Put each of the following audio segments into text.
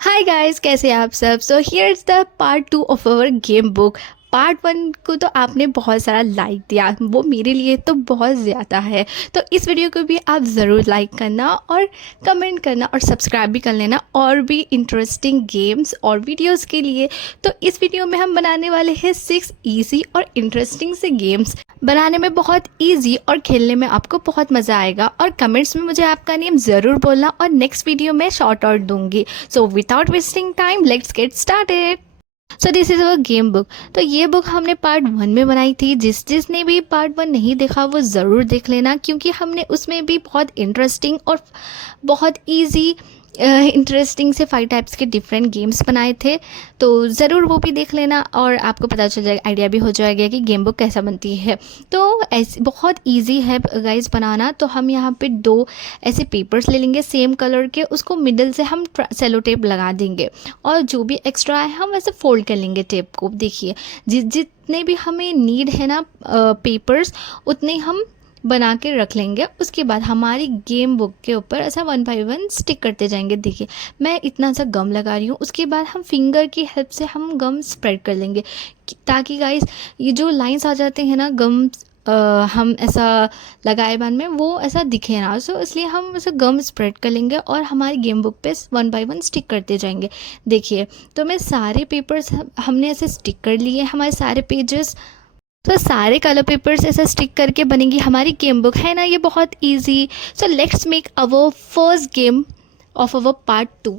Hi guys, कैसे हैं आप सब। So here is the part 2 of our game book. Part 1 को तो आपने बहुत सारा लाइक दिया, वो मेरे लिए तो बहुत ज़्यादा है। तो इस वीडियो को भी आप ज़रूर लाइक करना और कमेंट करना और सब्सक्राइब भी कर लेना और भी इंटरेस्टिंग गेम्स और वीडियोस के लिए। तो इस वीडियो में हम बनाने वाले हैं 6 इजी और इंटरेस्टिंग से गेम्स। बनाने में बहुत इजी और खेलने में आपको बहुत मज़ा आएगा। और कमेंट्स में मुझे आपका नेम ज़रूर बोलना और नेक्स्ट वीडियो में शॉर्ट आउट दूंगी। So without wasting time let's get started. So this is our game book. तो ये बुक हमने पार्ट 1 में बनाई थी। जिसने भी पार्ट 1 नहीं देखा वो ज़रूर देख लेना, क्योंकि हमने उसमें भी बहुत इंटरेस्टिंग और बहुत ईजी इंटरेस्टिंग से 5 टाइप्स के डिफरेंट गेम्स बनाए थे। तो ज़रूर वो भी देख लेना और आपको पता चल जाएगा, आइडिया भी हो जाएगा कि गेम बुक कैसा बनती है। तो ऐसे बहुत इजी है गाइस बनाना। तो हम यहाँ पे 2 ऐसे पेपर्स ले लेंगे सेम कलर के, उसको मिडल से हम सेलो टेप लगा देंगे और जो भी एक्स्ट्रा है हम ऐसे फोल्ड कर लेंगे टेप को। देखिए जितने भी हमें नीड है ना पेपर्स, उतने हम बना के रख लेंगे। उसके बाद हमारी गेम बुक के ऊपर ऐसा 1 बाय 1 स्टिक करते जाएंगे। देखिए मैं इतना सा गम लगा रही हूँ। उसके बाद हम फिंगर की हेल्प से हम गम स्प्रेड कर लेंगे, ताकि गाइस ये जो लाइंस आ जाते हैं ना गम हम ऐसा लगाए बाद में वो ऐसा दिखे ना। सो इसलिए हम ऐसा गम स्प्रेड कर लेंगे और हमारी गेम बुक पे 1 बाय 1 स्टिक करते जाएंगे। देखिए तो मैं सारे पेपर्स हमने ऐसे स्टिक कर लिए, हमारे सारे पेजेस। तो सारे कलर पेपर्स ऐसे स्टिक करके बनेगी हमारी गेम बुक, है ना। ये बहुत easy. So let's make our first game of our part 2।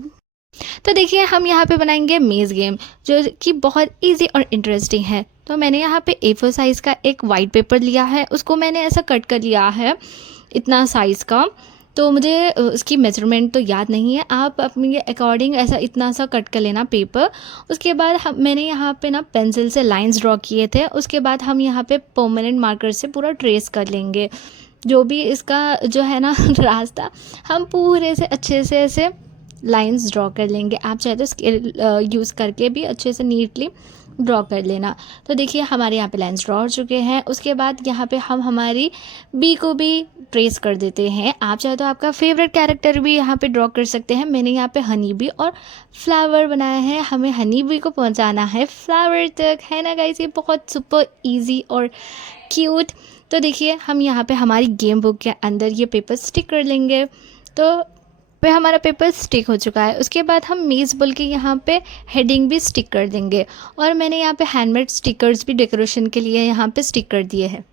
तो देखिए हम यहाँ पे बनाएंगे मेज़ गेम, जो कि बहुत इजी और इंटरेस्टिंग है। तो मैंने यहाँ पे A4 साइज़ का एक वाइट पेपर लिया है, उसको मैंने ऐसा कट कर लिया है इतना साइज़ का। तो मुझे उसकी मेजरमेंट तो याद नहीं है, आप अपने अकॉर्डिंग ऐसा इतना सा कट कर लेना पेपर। उसके बाद मैंने यहाँ पे ना पेंसिल से लाइंस ड्रॉ किए थे। उसके बाद हम यहाँ पे परमानेंट मार्कर से पूरा ट्रेस कर लेंगे जो भी इसका जो है ना रास्ता, हम पूरे से अच्छे से ऐसे लाइंस ड्रॉ कर लेंगे। आप चाहे तो स्केल यूज़ करके भी अच्छे से नीटली ड्रॉ कर लेना। तो देखिए हमारे यहाँ पे लाइंस ड्रॉ हो चुके हैं। उसके बाद यहाँ पे हम हमारी बी को भी ट्रेस कर देते हैं। आप चाहे तो आपका फेवरेट कैरेक्टर भी यहाँ पे ड्रॉ कर सकते हैं। मैंने यहाँ पे हनी बी और फ्लावर बनाया है। हमें हनी बी को पहुँचाना है फ्लावर तक, है ना गाइस। ये बहुत सुपर ईजी और क्यूट। तो देखिए हम यहाँ पे हमारी गेम बुक के अंदर ये पेपर स्टिक कर लेंगे। तो पे हमारा पेपर स्टिक हो चुका है। उसके बाद हम मेज़ बोल के यहाँ पे हेडिंग भी स्टिक कर देंगे। और मैंने यहाँ पे हैंडमेड स्टिकर्स भी डेकोरेशन के लिए यहाँ पे स्टिक कर दिए हैं।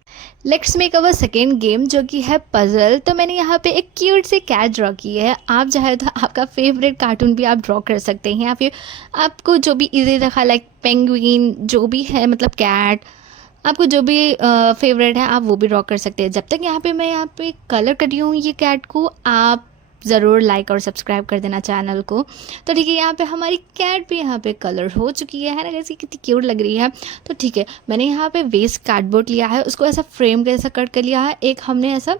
Let's make our second game, जो कि है पजल। तो मैंने यहाँ पे एक क्यूट सी कैट ड्रॉ की है। आप चाहे तो आपका फेवरेट कार्टून भी आप ड्रॉ कर सकते हैं, या फिर आपको जो भी इजी रखा, लाइक पेंगुइन जो भी है, मतलब कैट, आपको जो भी फेवरेट है आप वो भी ड्रॉ कर सकते हैं। जब तक यहाँ पे मैं यहाँ पे कलर कर रही हूँ ये कैट को, आप ज़रूर लाइक और सब्सक्राइब कर देना चैनल को। तो ठीक है, यहाँ पे हमारी कैट भी यहाँ पे कलर हो चुकी है ना, जैसे कितनी क्यूट लग रही है। तो ठीक है, मैंने यहाँ पे वेस्ट कार्डबोर्ड लिया है, उसको ऐसा फ्रेम के ऐसा कट कर लिया है। एक हमने ऐसा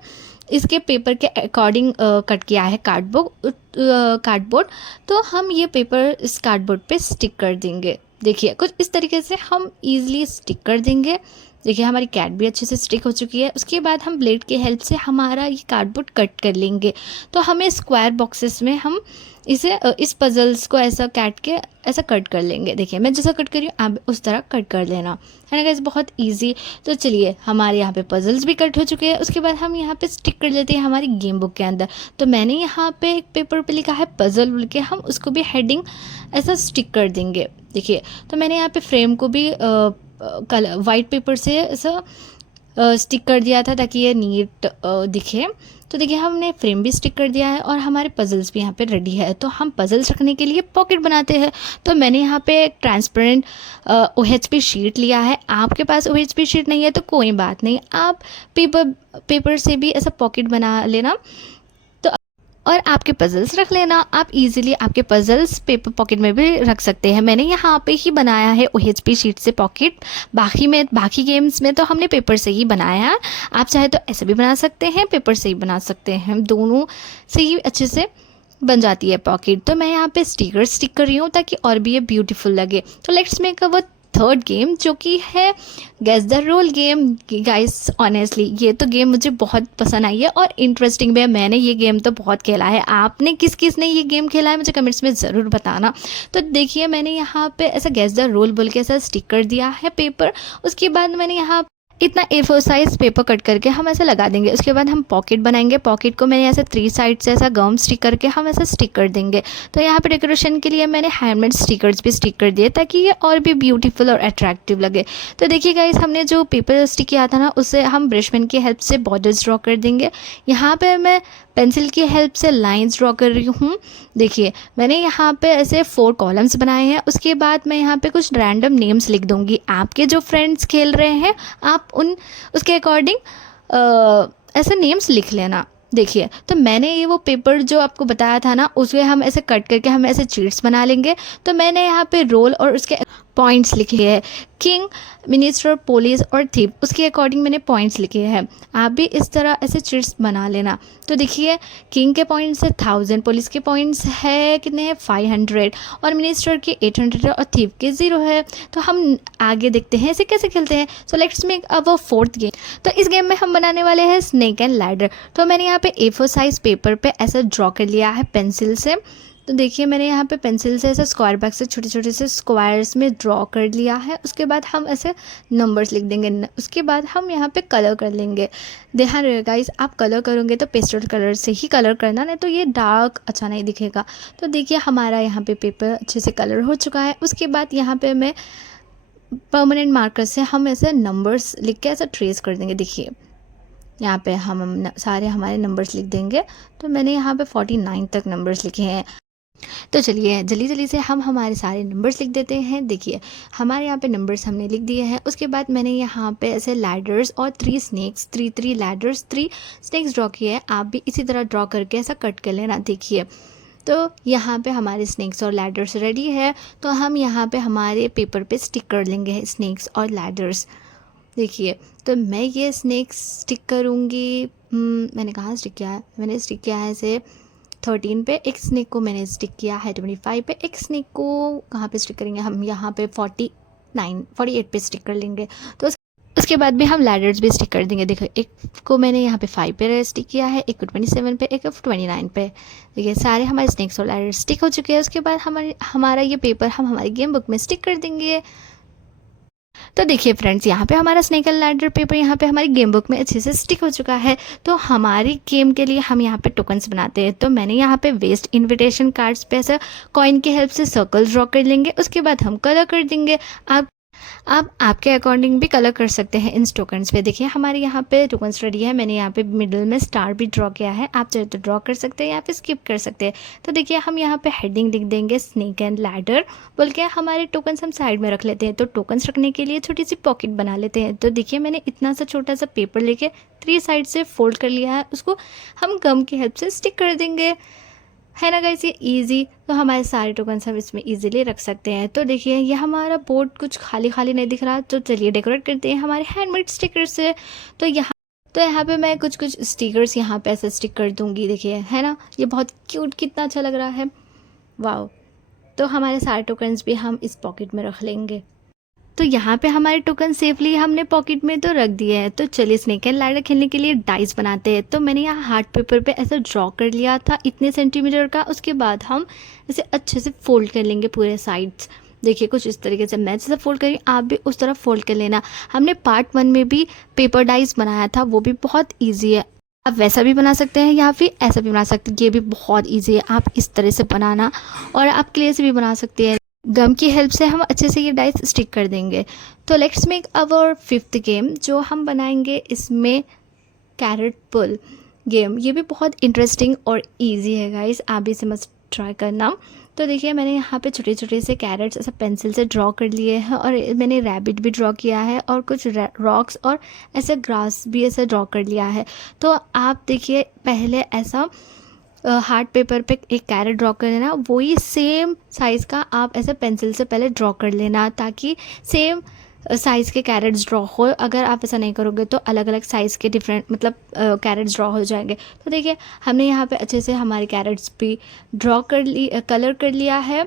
इसके पेपर के अकॉर्डिंग कट किया है कार्डबोर्ड। तो हम ये पेपर इस कार्डबोर्ड पे स्टिक कर देंगे। देखिए कुछ इस तरीके से हम ईजिली स्टिक कर देंगे। देखिए हमारी कैट भी अच्छे से स्टिक हो चुकी है। उसके बाद हम ब्लेड की हेल्प से हमारा ये कार्डबोर्ड कट कर लेंगे। तो हमें स्क्वायर बॉक्सेस में हम इसे इस पजल्स को ऐसा काट के ऐसा कट कर लेंगे। देखिए मैं जैसा कट कर रही हूँ आप उस तरह कट कर लेना, है ना गाइस, बहुत इजी। तो चलिए हमारे यहाँ पे पजल्स भी कट हो चुके हैं। उसके बाद हम यहाँ पे स्टिक कर लेते हैं हमारी गेम बुक के अंदर। तो मैंने यहाँ पे एक पेपर पे लिखा है पजल बोल के, हम उसको भी हेडिंग ऐसा स्टिक कर देंगे। देखिए तो मैंने यहाँ पे फ्रेम को भी कलर वाइट पेपर से ऐसा स्टिक कर दिया था ताकि ये नीट दिखे। तो देखिए हमने फ्रेम भी स्टिक कर दिया है और हमारे पजल्स भी यहाँ पे रेडी है। तो हम पजल्स रखने के लिए पॉकेट बनाते हैं। तो मैंने यहाँ पे एक ट्रांसपेरेंट OHP शीट लिया है। आपके पास OHP शीट नहीं है तो कोई बात नहीं, आप पेपर से भी ऐसा पॉकेट बना लेना और आपके पजल्स रख लेना। आप इजीली आपके पजल्स पेपर पॉकेट में भी रख सकते हैं। मैंने यहाँ पे ही बनाया है OHP शीट से पॉकेट। बाकी गेम्स में तो हमने पेपर से ही बनाया है। आप चाहे तो ऐसे भी बना सकते हैं, पेपर से ही बना सकते हैं, दोनों से ही अच्छे से बन जाती है पॉकेट। तो मैं यहाँ पे स्टिकर स्टिक कर रही हूँ ताकि और भी ये ब्यूटीफुल लगे। तो let's make our third game जो कि है guess the role game. Guys honestly ये तो गेम मुझे बहुत पसंद आई है और इंटरेस्टिंग भी है। मैंने ये गेम तो बहुत खेला है। आपने किस किस ने ये गेम खेला है मुझे कमेंट्स में ज़रूर बताना। तो देखिए मैंने यहाँ पे ऐसा गेस द रोल बोल के ऐसा स्टिकर दिया है पेपर। उसके बाद मैंने यहाँ इतना A4 साइज पेपर कट करके हम ऐसे लगा देंगे। उसके बाद हम पॉकेट बनाएंगे। पॉकेट को मैंने ऐसे 3 साइड से ऐसा गम स्टिक करके हम ऐसा स्टिक कर देंगे। तो यहाँ पे डेकोरेशन के लिए मैंने हैंडमेड स्टिकर्स भी स्टिक कर दिए ताकि ये और भी ब्यूटीफुल और अट्रैक्टिव लगे। तो देखिए गाइस हमने जो पेपर स्टिक किया था ना उससे हम ब्रश पेन की हेल्प से बॉर्डर्स ड्रॉ कर देंगे। यहाँ पे मैं पेंसिल की हेल्प से लाइंस ड्रॉ कर रही हूँ। देखिए मैंने यहाँ पे ऐसे 4 कॉलम्स बनाए हैं। उसके बाद मैं यहाँ पे कुछ रैंडम नेम्स लिख दूँगी। आपके जो फ्रेंड्स खेल रहे हैं आप उसके अकॉर्डिंग ऐसे नेम्स लिख लेना। देखिए तो मैंने ये वो पेपर जो आपको बताया था ना उसमें हम ऐसे कट करके हम ऐसे चीट्स बना लेंगे। तो मैंने यहाँ पे रोल और उसके पॉइंट्स लिखे हैं। किंग, मिनिस्टर, पुलिस और थीप उसके अकॉर्डिंग मैंने पॉइंट्स लिखे हैं। आप भी इस तरह ऐसे चीट्स बना लेना। तो देखिए किंग के पॉइंट्स है 1000, पुलिस के पॉइंट्स है कितने हैं 500 और मिनिस्टर के 800 और थीप के 0 है। तो हम आगे देखते हैं ऐसे कैसे खेलते हैं। So let's make our fourth game. तो इस गेम में हम बनाने वाले हैं स्नेक एंड लैडर। तो मैंने यहाँ पे A4 साइज पेपर पे ऐसा ड्रॉ कर लिया है पेंसिल से। तो देखिए मैंने यहाँ पे पेंसिल से ऐसे स्क्वायर बैग से छोटे छोटे से स्क्वायर्स में ड्रॉ कर लिया है। उसके बाद हम ऐसे नंबर्स लिख देंगे। उसके बाद हम यहाँ पे कलर कर लेंगे। ध्यान रखिएगा गाइस आप कलर करोगे तो पेस्टल कलर से ही कलर करना, नहीं तो ये डार्क अच्छा नहीं दिखेगा। तो देखिए हमारा यहाँ पे पेपर अच्छे से कलर हो चुका है। उसके बाद यहाँ पे मैं परमानेंट मार्कर से हम ऐसे नंबर्स लिख के ऐसा ट्रेस कर देंगे। देखिए यहाँ पे हम सारे हमारे नंबर्स लिख देंगे। तो मैंने यहाँ पे 49 तक नंबर्स लिखे हैं। तो चलिए जल्दी जल्दी से हम हमारे सारे नंबर्स लिख देते हैं। देखिए हमारे यहाँ पे नंबर्स हमने लिख दिए हैं। उसके बाद मैंने यहाँ पे ऐसे लैडर्स और 3 स्नैक्स 3 लैडर्स 3 स्नैक्स ड्रॉ किए हैं। आप भी इसी तरह ड्रॉ करके ऐसा कट कर लेना। देखिए तो यहाँ पे हमारे स्नैक्स और लैडर्स रेडी है। तो हम यहाँ पे हमारे पेपर पे स्टिक कर लेंगे स्नैक्स और लैडर्स। देखिए तो मैं ये स्नैक्स स्टिक करूँगी। मैंने कहाँ स्टिक किया है, मैंने स्टिक किया है ऐसे 13 पे। एक स्नेक को मैंने स्टिक किया है 25 पे। एक स्नेक को कहाँ पे स्टिक करेंगे हम, यहाँ पे 48 पे स्टिक कर लेंगे। तो उसके बाद भी हम लैडर्स भी स्टिक कर देंगे। देखो एक को मैंने यहाँ पे 5 पे स्टिक किया है, एक को 27 पे, एक को 29 पे। देखिए सारे हमारे स्नेक्स और लैडर्स स्टिक हो चुके हैं। उसके बाद हमारा ये पेपर हम हमारी गेम बुक में स्टिक कर देंगे। तो देखिए फ्रेंड्स यहाँ पे हमारा स्नेक एंड लैडर पेपर यहाँ पे हमारी गेम बुक में अच्छे से स्टिक हो चुका है। तो हमारी गेम के लिए हम यहाँ पे टोकन्स बनाते हैं। तो मैंने यहाँ पे वेस्ट इनविटेशन कार्ड्स पे ऐसा कॉइन की हेल्प से सर्कल ड्रॉ कर लेंगे। उसके बाद हम कलर कर देंगे। आप आपके अकॉर्डिंग भी कलर कर सकते हैं इन टोकन्स पे। देखिए हमारे यहाँ पे टोकन्स रेडी है। मैंने यहाँ पे मिडिल में स्टार भी ड्रॉ किया है। आप चाहे तो ड्रॉ कर सकते हैं या फिर स्किप कर सकते हैं। तो देखिए हम यहाँ पे हेडिंग लिख देंगे स्नेक एंड लैडर बोल के। हमारे टोकन्स हम साइड में रख लेते हैं। तो टोकन्स रखने के लिए छोटी सी पॉकेट बना लेते हैं। तो देखिए मैंने इतना सा छोटा सा पेपर लेके 3 साइड से फोल्ड कर लिया है। उसको हम गम की हेल्प से स्टिक कर देंगे, है ना गाइस। ये इजी। तो हमारे सारे टोकन्स हम इसमें इजीली रख सकते हैं। तो देखिए ये हमारा बोर्ड कुछ खाली खाली नहीं दिख रहा। तो चलिए डेकोरेट करते हैं हमारे हैंडमेड स्टिकर से। तो यहाँ पे मैं कुछ स्टिकर्स यहाँ पे ऐसे स्टिक कर दूँगी। देखिए है ना ये बहुत क्यूट कितना अच्छा लग रहा है, वाह। तो हमारे सारे टोकन्स भी हम इस पॉकेट में रख लेंगे। तो यहाँ पे हमारे टोकन सेफली हमने पॉकेट में तो रख दिए हैं। तो चलिए स्नेक एंड लैडर खेलने के लिए डाइस बनाते हैं। तो मैंने यहाँ हार्ट पेपर पे ऐसा ड्रॉ कर लिया था इतने सेंटीमीटर का। उसके बाद हम इसे अच्छे से फोल्ड कर लेंगे पूरे साइड्स। देखिए कुछ इस तरीके से मैं जैसे फोल्ड करी आप भी उस तरह फोल्ड कर लेना। हमने पार्ट 1 में भी पेपर डाइस बनाया था, वो भी बहुत ईजी है। आप वैसा भी बना सकते हैं या फिर ऐसा भी बना सकते हैं, ये भी बहुत ईजी है। आप इस तरह से बनाना और आप क्ले से भी बना सकते हैं। गम की हेल्प से हम अच्छे से ये डाइस स्टिक कर देंगे। तो let's make our 5th game जो हम बनाएंगे इसमें कैरेट पुल गेम। ये भी बहुत इंटरेस्टिंग और इजी है गाइस, आप भी इसे मस्ट ट्राई करना। तो देखिए मैंने यहाँ पे छोटे छोटे से कैरेट्स ऐसा पेंसिल से ड्रॉ कर लिए हैं और मैंने रैबिट भी ड्रॉ किया है और कुछ रॉक्स और ऐसे ग्रास भी ऐसे ड्रॉ कर लिया है। तो आप देखिए पहले ऐसा हार्ट पेपर पे एक कैरेट ड्रॉ कर लेना, वही सेम साइज़ का आप ऐसे पेंसिल से पहले ड्रॉ कर लेना ताकि सेम साइज़ के कैरेट्स ड्रॉ हो। अगर आप ऐसा नहीं करोगे तो अलग अलग साइज़ के डिफरेंट कैरेट्स ड्रॉ हो जाएंगे। तो देखिए हमने यहाँ पे अच्छे से हमारे कैरेट्स भी ड्रॉ कर ली, कलर कर लिया है।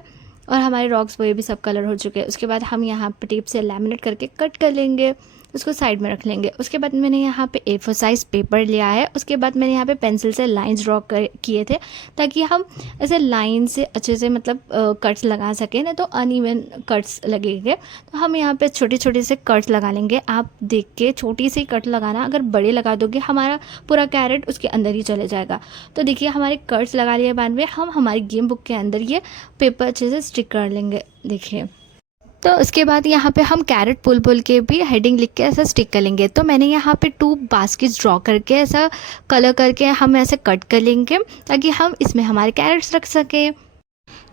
और हमारे रॉक्स वो भी सब कलर हो चुके हैं। उसके बाद हम यहाँ पे टेप से लैमिनेट करके कट कर लेंगे, उसको साइड में रख लेंगे। उसके बाद मैंने यहाँ पे A4 साइज़ पेपर लिया है। उसके बाद मैंने यहाँ पे पेंसिल से लाइंस ड्रॉ किए थे ताकि हम ऐसे लाइन से अच्छे से मतलब कट्स लगा सकें, नहीं तो अनइवन कट्स लगेंगे। तो हम यहाँ पे छोटे छोटे से कट्स लगा लेंगे। आप देख के छोटी सी कट लगाना, अगर बड़े लगा दोगे हमारा पूरा कैरेट उसके अंदर ही चले जाएगा। तो देखिए हमारे कट्स लगा लिए बाद में हम हमारी गेम बुक के अंदर ये पेपर अच्छे से स्टिक कर लेंगे। देखिए तो उसके बाद यहाँ पे हम कैरेट पुल के भी हेडिंग लिख के ऐसा स्टिक कर लेंगे। तो मैंने यहाँ पे 2 बास्केट्स ड्रॉ करके ऐसा कलर करके हम ऐसे कट कर लेंगे ताकि हम इसमें हमारे कैरेट्स रख सकें।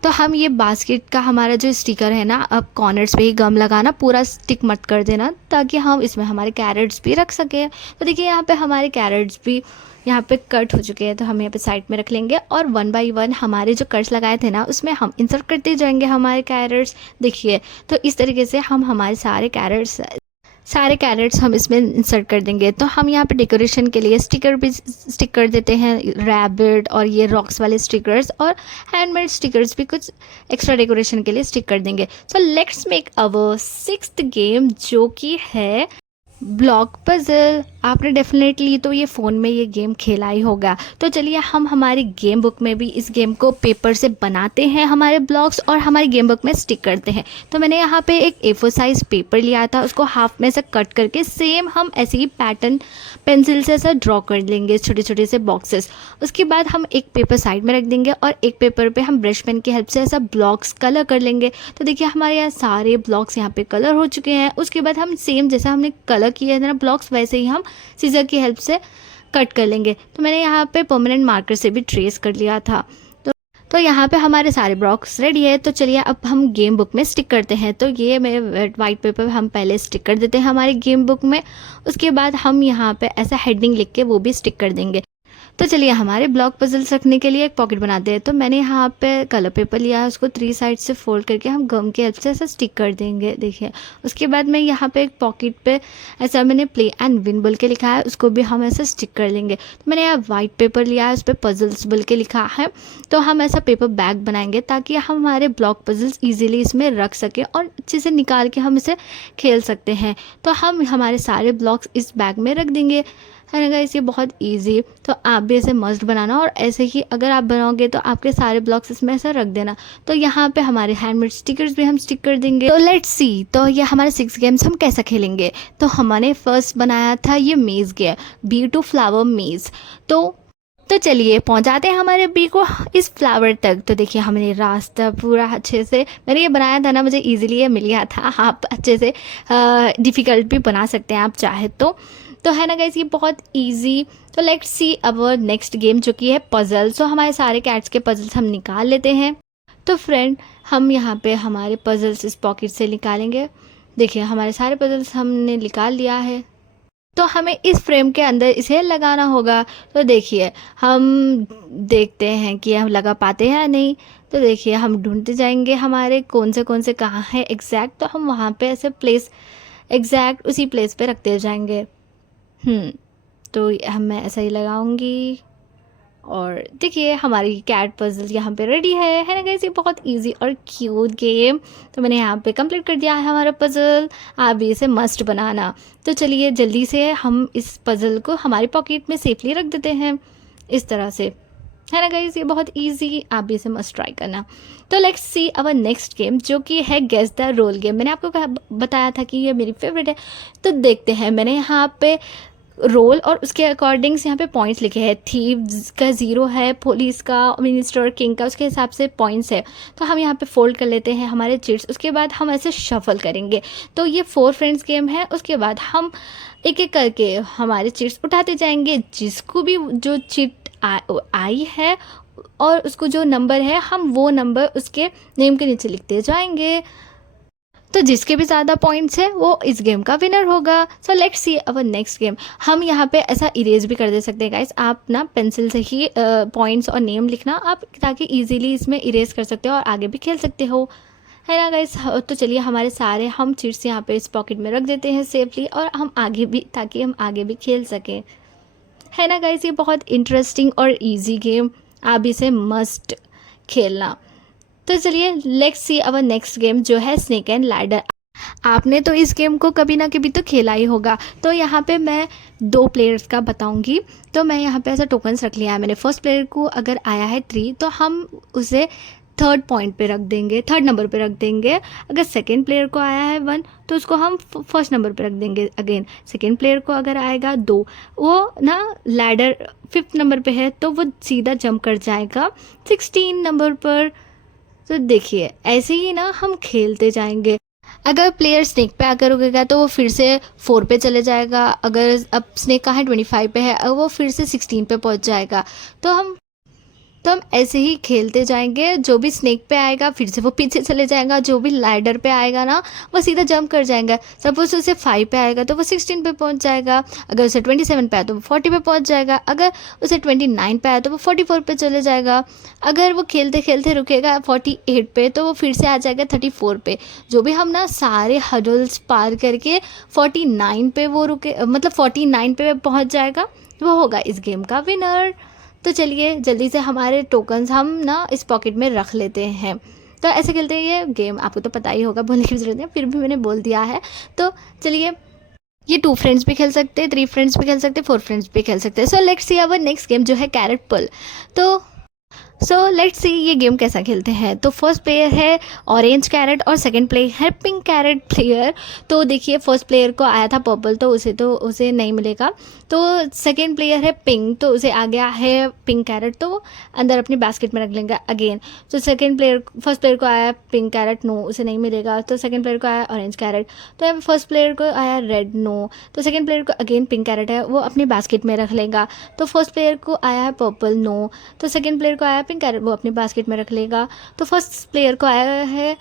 तो हम ये बास्केट का हमारा जो स्टिकर है ना, अब कॉर्नर्स पे ही गम लगाना, पूरा स्टिक मत कर देना ताकि हम इसमें हमारे कैरेट्स भी रख सकें। तो देखिए यहाँ पे हमारे कैरेट्स भी यहाँ पे कट हो चुके हैं, तो हम यहाँ पे साइड में रख लेंगे और 1 बाय 1 हमारे जो कट्स लगाए थे ना उसमें हम इंसर्ट करते जाएंगे हमारे कैरेट्स। देखिए तो इस तरीके से हम हमारे सारे कैरेट्स हम इसमें इंसर्ट कर देंगे। तो हम यहाँ पे डेकोरेशन के लिए स्टिकर भी स्टिक कर देते हैं, रैबिट और ये रॉक्स वाले स्टिकर्स और हैंडमेड स्टिकर्स भी कुछ एक्स्ट्रा डेकोरेशन के लिए स्टिक कर देंगे। So let's make our 6th game जो कि है ब्लॉक पजल। आपने डेफिनेटली तो ये फ़ोन में ये गेम खेला ही होगा। तो चलिए हम हमारी गेम बुक में भी इस गेम को पेपर से बनाते हैं, हमारे ब्लॉक्स, और हमारी गेम बुक में स्टिक करते हैं। तो मैंने यहाँ पे एक A4 साइज़ पेपर लिया था, उसको हाफ में से कट करके सेम हम ऐसे ही पैटर्न पेंसिल से ऐसा ड्रॉ कर लेंगे छोटे छोटे से बॉक्सेस। उसके बाद हम एक पेपर साइड में रख देंगे और एक पेपर पे हम ब्रश पेन की हेल्प से ऐसा ब्लॉक्स कलर कर लेंगे। तो देखिए हमारे यहाँ सारे ब्लॉक्स यहाँ पे कलर हो चुके हैं। उसके बाद हम सेम जैसा हमने कलर किया था ना ब्लॉक्स, वैसे ही हम सीजर की हेल्प से कट कर लेंगे। तो मैंने यहाँ पे परमानेंट मार्कर से भी ट्रेस कर लिया था। तो यहाँ पे हमारे सारे ब्लॉक्स रेडी है। तो चलिए अब हम गेम बुक में स्टिक करते हैं। तो ये मेरे वाइट पेपर हम पहले स्टिक कर देते हैं हमारी गेम बुक में। उसके बाद हम यहाँ पे ऐसा हेडिंग लिख के वो भी स्टिक कर देंगे। तो चलिए हमारे ब्लॉक पजल्स रखने के लिए एक पॉकेट बनाते हैं। तो मैंने यहाँ पे कलर पेपर लिया है, उसको 3 साइड से फोल्ड करके हम गम की हेल्प से ऐसा स्टिक कर देंगे। देखिए उसके बाद मैं यहाँ पे एक पॉकेट पे ऐसा मैंने प्ले एंड विन बोल के लिखा है, उसको भी हम ऐसा स्टिक कर लेंगे। तो मैंने यहाँ वाइट पेपर लिया है, उस पर पजल्स बोल के लिखा है। तो हम ऐसा पेपर बैग बनाएंगे ताकि हम हमारे ब्लॉक पजल्स ईजिली इसमें रख सकें और अच्छे से निकाल के हम इसे खेल सकते हैं। तो हम हमारे सारे ब्लॉक्स इस बैग में रख देंगे, है ना गाइस। ये बहुत इजी, तो आप भी ऐसे मस्ट बनाना और ऐसे ही अगर आप बनाओगे तो आपके सारे ब्लॉक्स इसमें ऐसा रख देना। तो यहाँ पे हमारे हैंडमेड स्टिकर्स भी हम स्टिक कर देंगे। तो लेट्स सी तो ये हमारे 6 गेम्स हम कैसा खेलेंगे। तो हमने फर्स्ट बनाया था ये मेज़ गेम, बी टू फ्लावर मेज़। तो चलिए पहुंचाते हैं हमारे बी को इस फ्लावर तक। तो देखिए हमने रास्ता पूरा अच्छे से, मैंने ये बनाया था ना, मुझे इजीली ये मिल गया था। आप अच्छे से डिफ़िकल्ट भी बना सकते हैं आप चाहे तो है ना गाइस, ये बहुत इजी। तो let's see our next game जो कि है पजल। सो हमारे सारे कैट्स के पजल्स हम निकाल लेते हैं। तो फ्रेंड हम यहाँ पे हमारे पजल्स इस पॉकेट से निकालेंगे। देखिए हमारे सारे पजल्स हमने निकाल लिया है। तो हमें इस फ्रेम के अंदर इसे लगाना होगा। तो देखिए हम देखते हैं कि हम लगा पाते हैं या नहीं। तो देखिए हम ढूंढते जाएंगे हमारे कौन से कहाँ है एग्जैक्ट। तो हम वहाँ पे ऐसे प्लेस एग्जैक्ट उसी प्लेस पे रखते जाएंगे। तो मैं ऐसा ही लगाऊंगी और देखिए हमारी कैट पजल यहाँ पे रेडी है ना गाइस। ये बहुत इजी और क्यूट गेम। तो मैंने यहाँ पे कंप्लीट कर दिया है हमारा पजल। आप भी इसे मस्ट बनाना। तो चलिए जल्दी से हम इस पजल को हमारी पॉकेट में सेफली रख देते हैं इस तरह से, है ना गाइस। ये बहुत इजी, आप भी इसे मस्ट ट्राई करना। तो let's see our next game जो कि है गेस द रोल गेम। मैंने आपको बताया था कि ये मेरी फेवरेट है। तो देखते हैं, मैंने यहाँ पे रोल और उसके अकॉर्डिंग्स यहाँ पे पॉइंट्स लिखे हैं। थीव्स का 0 है, पुलिस का, मिनिस्टर, किंग का, उसके हिसाब से पॉइंट्स है। तो हम यहाँ पे फोल्ड कर लेते हैं हमारे चिट्स। उसके बाद हम ऐसे शफल करेंगे। तो ये 4 फ्रेंड्स गेम है। उसके बाद हम एक एक करके हमारे चिट्स उठाते जाएंगे। जिसको भी जो चिट आई है और उसको जो नंबर है हम वो नंबर उसके नेम के नीचे लिखते जाएंगे। तो जिसके भी ज़्यादा पॉइंट्स है वो इस गेम का विनर होगा। So let's see our next game. हम यहाँ पे ऐसा इरेज भी कर दे सकते हैं गाइस। आप ना पेंसिल से ही पॉइंट्स और नेम लिखना आप, ताकि इजीली इसमें इरेज कर सकते हो और आगे भी खेल सकते हो, है ना गाइस। तो चलिए हमारे सारे हम चिट्स यहाँ पे इस पॉकेट में रख देते हैं सेफली और हम आगे भी, ताकि हम आगे भी खेल सकें, है ना गाइस। ये बहुत इंटरेस्टिंग और ईजी गेम, आप इसे मस्ट खेलना। तो चलिए let's see our next game जो है स्नेक एंड लैडर। आपने तो इस गेम को कभी ना कभी तो खेला ही होगा। तो यहाँ पे मैं 2 प्लेयर्स का बताऊंगी। तो मैं यहाँ पे ऐसा टोकन्स रख लिया है मैंने। फर्स्ट प्लेयर को अगर आया है 3 तो हम उसे थर्ड पॉइंट पे रख देंगे, थर्ड नंबर पे रख देंगे। अगर सेकेंड प्लेयर को आया है 1 तो उसको हम फर्स्ट नंबर पे रख देंगे। अगेन सेकेंड प्लेयर को अगर आएगा 2, वो ना लैडर 5th नंबर पे है तो वो सीधा जंप कर जाएगा 16 नंबर पर। तो देखिए ऐसे ही ना हम खेलते जाएंगे। अगर प्लेयर स्नेक पे आकर रुकेगा तो वो फिर से 4 पे चले जाएगा। अगर अब स्नेक कहाँ है 25 पे है, अब वो फिर से 16 पे पहुंच जाएगा। तो हम ऐसे ही खेलते जाएंगे। जो भी स्नेक पे आएगा फिर से वो पीछे चले जाएगा, जो भी लैडर पे आएगा ना वो सीधा जंप कर जाएगा। सपोज उसे 5 पे आएगा तो वो 16 पे पहुंच जाएगा। अगर उसे 27 पे आया तो वो 40 पे पहुंच जाएगा। अगर उसे 29 पे आया तो वो 44 पे चले जाएगा। अगर वो खेलते खेलते रुकेगा 48 पे तो वो फिर से आ जाएगा 34 पे। जो भी हम ना सारे हडल्स पार करके 49 पे वो रुके, मतलब 49 पे पहुँच जाएगा, वो होगा इस गेम का विनर। तो चलिए जल्दी से हमारे टोकन्स हम ना इस पॉकेट में रख लेते हैं। तो ऐसे खेलते हैं ये गेम, आपको तो पता ही होगा, बोलने की जरूरत नहीं, फिर भी मैंने बोल दिया है। तो चलिए ये 2 फ्रेंड्स भी खेल सकते हैं, 3 फ्रेंड्स भी खेल सकते हैं, 4 फ्रेंड्स भी खेल सकते हैं। So let's see our next game जो है carat pull. So let's see ये गेम कैसा खेलते हैं। तो फर्स्ट प्लेयर है ऑरेंज कैरेट और सेकंड प्लेयर है पिंक कैरेट प्लेयर। तो देखिए फर्स्ट प्लेयर को आया था पर्पल तो उसे नहीं मिलेगा। तो सेकंड प्लेयर है पिंक तो उसे आ गया है पिंक कैरेट, तो वो अंदर अपनी बास्केट में रख लेंगे अगेन। तो फर्स्ट प्लेयर को आया पिंक कैरेट, नो उसे नहीं मिलेगा। तो सेकंड प्लेयर को आया ऑरेंज कैरेट, तो फर्स्ट प्लेयर को आया रेड, नो। तो सेकंड प्लेयर को अगेन पिंक कैरेट है, वो अपनी बास्केट में रख लेगा। तो फर्स्ट प्लेयर को आया है पर्पल, नो। तो सेकंड प्लेयर को आया पिंक कैरेट, वो अपनी बास्केट में रख लेगा। तो फर्स्ट प्लेयर को आया है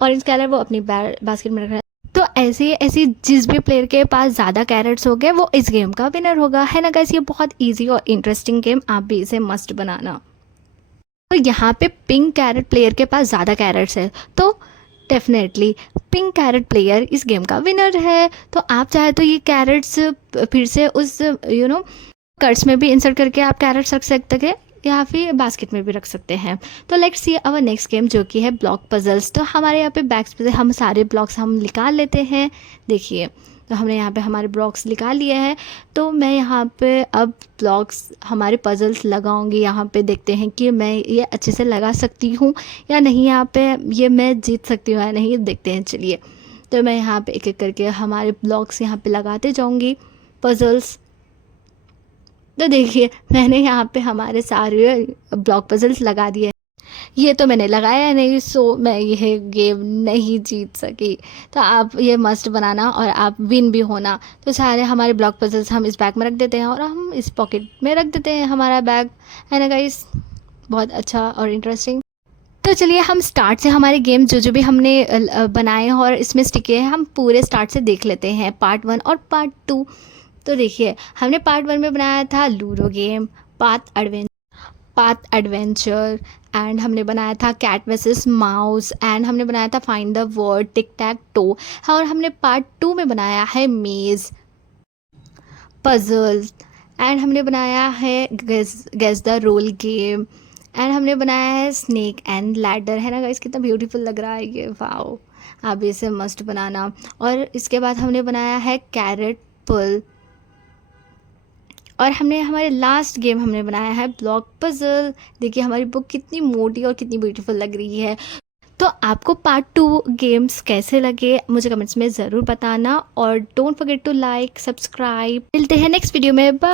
ऑरेंज कैरेट, वो अपनी बास्केट में रख लेगा। तो ऐसे जिस भी प्लेयर के पास ज़्यादा कैरेट्स हो गए वो इस गेम का विनर होगा, है ना गाइस। ये बहुत इजी और इंटरेस्टिंग गेम, आप भी इसे मस्ट बनाना। तो यहाँ पे पिंक कैरेट प्लेयर के पास ज़्यादा कैरेट्स है तो डेफिनेटली पिंक कैरेट प्लेयर इस गेम का विनर है। तो आप चाहे तो ये कैरेट्स फिर से उस कार्ड्स में भी इंसर्ट करके आप कैरेट्स रख सकते हैं या फिर बास्केट में भी रख सकते हैं। तो let's see our next game जो कि है ब्लॉक पजल्स। तो हमारे यहाँ पे बैग्स पे हम सारे ब्लॉक्स हम निकाल लेते हैं। देखिए तो हमने यहाँ पे हमारे ब्लॉक्स निकाल लिए हैं। तो मैं यहाँ पे अब ब्लॉक्स हमारे पजल्स लगाऊंगी। यहाँ पे देखते हैं कि मैं ये अच्छे से लगा सकती हूँ या नहीं, यहाँ पे ये मैं जीत सकती हूँ या नहीं, देखते हैं चलिए। तो मैं यहाँ पे एक एक करके हमारे ब्लॉक्स यहाँ पे लगाते जाऊँगी पजल्स। तो देखिए मैंने यहाँ पे हमारे सारे ब्लॉक पजल्स लगा दिए। ये तो मैंने लगाया नहीं, सो मैं यह गेम नहीं जीत सकी। तो आप ये मस्ट बनाना और आप विन भी होना। तो सारे हमारे ब्लॉक पजल्स हम इस बैग में रख देते हैं और हम इस पॉकेट में रख देते हैं हमारा बैग, है ना गाइस। बहुत अच्छा और इंटरेस्टिंग। तो चलिए हम स्टार्ट से हमारे गेम जो भी हमने बनाए हैं और इसमें स्टिके हैं हम पूरे स्टार्ट से देख लेते हैं, पार्ट 1 और पार्ट 2। तो देखिए हमने पार्ट 1 में बनाया था ludo game, path adventure, and हमने बनाया था कैट वर्सेस माउस, एंड हमने बनाया था find the word, tick tech to. और हमने पार्ट 2 में बनाया है मेज, पजल, एंड हमने बनाया है guess the role game, and हमने बनाया है स्नेक एंड लैडर, है ना गाइस। कितना ब्यूटीफुल लग रहा है ये, वाओ। आप इसे मस्ट बनाना। और इसके बाद हमने बनाया है कैरेट पुल, और हमने हमारे लास्ट गेम हमने बनाया है ब्लॉक पजल। देखिए हमारी बुक कितनी मोटी और कितनी ब्यूटीफुल लग रही है। तो आपको पार्ट 2 गेम्स कैसे लगे मुझे कमेंट्स में ज़रूर बताना, और don't forget to like, subscribe. मिलते हैं नेक्स्ट वीडियो में, बाय।